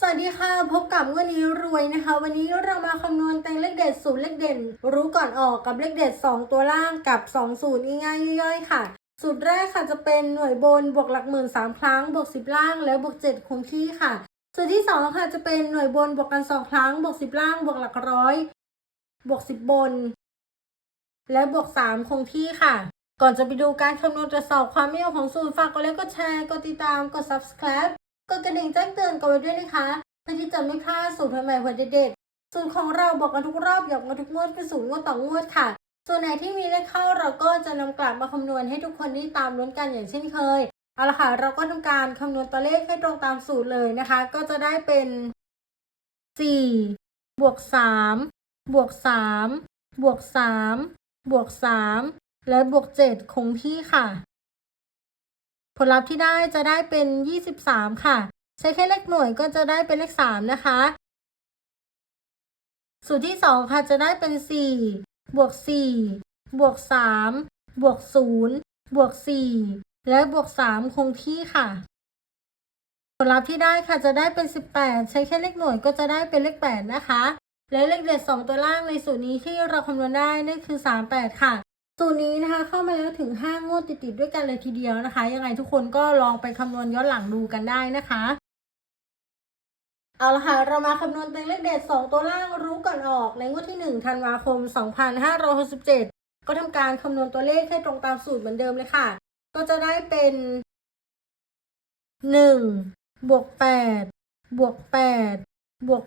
สวัสดีค่ะ พบกับวันนี้รวยนะคะ วันนี้เรามาคำนวณต่งเลขเด็ดสูตรเลขเด่น รู้ก่อนออกกับเลขเด็ด 2 ตัวล่างกับ 2 สูตรง่ายๆย่อยๆค่ะ สูตรแรกค่ะจะเป็นหน่วยบนบวกหลักหมื่นสามครั้งบวก10 ล่างแล้วบวก7คงที่ค่ะ สูตรที่ 2 ค่ะจะเป็นหน่วยบนบวกกัน 2 ครั้งบวก10 ล่างบวกหลักร้อยบวก 10 บน และบวก 3 คงที่ค่ะ ก่อนจะไปดูการคำนวณตรวจสอบความไม่เอาของสูตรฝากกดไลค์กดแชร์กดติดตามกด subscribe กดกระดิ่งแจ้งเตือนกันไว้ด้วยนะคะ เพื่อที่จะไม่พลาดสูตรใหม่ๆหัวเด็ดๆสูตรของเราบอกกันทุกรอบหยอกกันทุกงวดเป็นสูตรงวดต่องวดค่ะ ส่วนไหนที่มีเลขเข้าเราก็จะนำกลับมาคำนวณให้ทุกคนได้ตามลุ้นกันอย่างเช่นเคยเอาละค่ะเราก็ทำการคำนวณตัวเลขให้ตรงตามสูตรเลยนะคะ ก็จะได้เป็น4บวก3บวก3บวก3บวก3และบวก7คงที่ค่ะ ผลลัพธ์ที่ได้จะได้เป็น 23 ค่ะ ใช้แค่เลขหน่วยก็จะได้เป็นเลข 3 นะคะ สูตรที่ 2 ค่ะจะได้เป็น 4 บวก 4 บวก 3 บวก 0 บวก 4 และบวก 3 คงที่ค่ะ ผลลัพธ์ที่ได้ค่ะจะได้เป็น 18 ใช้แค่เลขหน่วยก็จะได้เป็นเลข 8 นะคะ และเลขเด็ด 2 ตัวล่างในสูตรนี้ที่เราคำนวณได้นั่นคือ 38 ค่ะ ตรนี้นะคะเข้ามาแล้วถึง 5 งวดติดๆด้วยกันเลยทีเดียวนะคะ ยังไงทุกคนก็ลองไปคำนวณย้อนหลังดูกันได้นะคะ เอาละค่ะ เรามาคำนวณเป็นเลขเด็ด 2 ตัวล่างรู้ก่อนออกในงวดที่ 1 ธันวาคม 2567 ก็ทำการคำนวณตัวเลขให้ตรงตามสูตรเหมือนเดิมเลยค่ะ ก็จะได้เป็น 1 บวก 8 บวก 8 บวก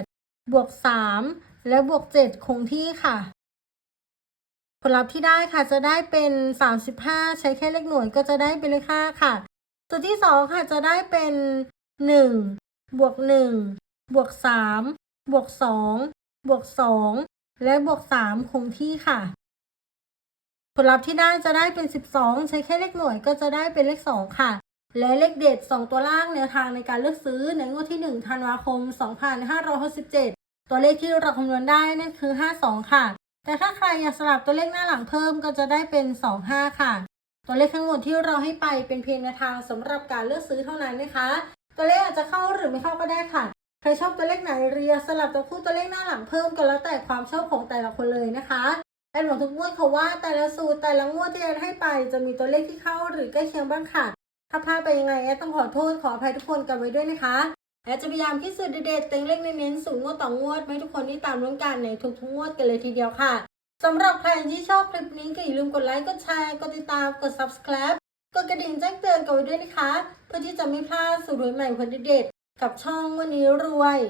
8 บวก 3 และบวก 7 คงที่ค่ะ ผลลัพธ์ที่ได้ค่ะจะได้เป็น 35 ใช้แค่เลขหน่วยก็จะได้เป็นเลข5ค่ะ ตัวที่ 2 ค่ะจะได้เป็น 1 บวก 1 บวก 3 บวก 2 บวก 2 และบวก 3 คงที่ค่ะ ผลลัพธ์ที่ได้จะได้เป็น 12 ใช้แค่เลขหน่วยก็จะได้เป็นเลข 2 ค่ะ และเลขเด็ด 2 ตัวล่างแนวทางในการเลือกซื้อในงวดที่1ธันวาคม 2567 ตัวเลขที่เราคำนวณได้นั่นคือ 52 ค่ะ แต่ถ้าใครอยากสลับตัวเลขหน้าหลังเพิ่มก็จะได้เป็น 25 ค่ะ ตัวเลขทั้งหมดที่เราให้ไปเป็นเพียงแนวทางสำหรับการเลือกซื้อเท่านั้นนะคะ ตัวเลขอาจจะเข้าหรือไม่เข้าก็ได้ค่ะ ใครชอบตัวเลขไหนเรียสลับตัวคู่ตัวเลขหน้าหลังเพิ่มก็แล้วแต่ความชอบของแต่ละคนเลยนะคะแอนบอกทุกงวดค่ะว่าแต่ละสูตรแต่ละงวดที่แอนให้ไปจะมีตัวเลขที่เข้าหรือใกล้เคียงบ้างค่ะ ถ้าพลาดไปยังไงแอดต้องขอโทษขออภัยทุกคนกันไว้ด้วยนะคะ แอดจะพยายามคิดสูตรเด็ดๆเต็งเลขเน้นๆสูตรงวดต่องวดไหมทุกคนที่ตามร่วมกันในทุกๆงวดกันเลยทีเดียวค่ะสำหรับใครที่ชอบคลิปนี้ก็อย่าลืมกดไลค์ กดแชร์ กดติดตาม กด subscribe กดกระดิ่งแจ้งเตือนกันไว้ด้วยนะคะ เพื่อที่จะไม่พลาดสูตรใหม่ๆคนเด็ดๆกับช่องวันนี้รวย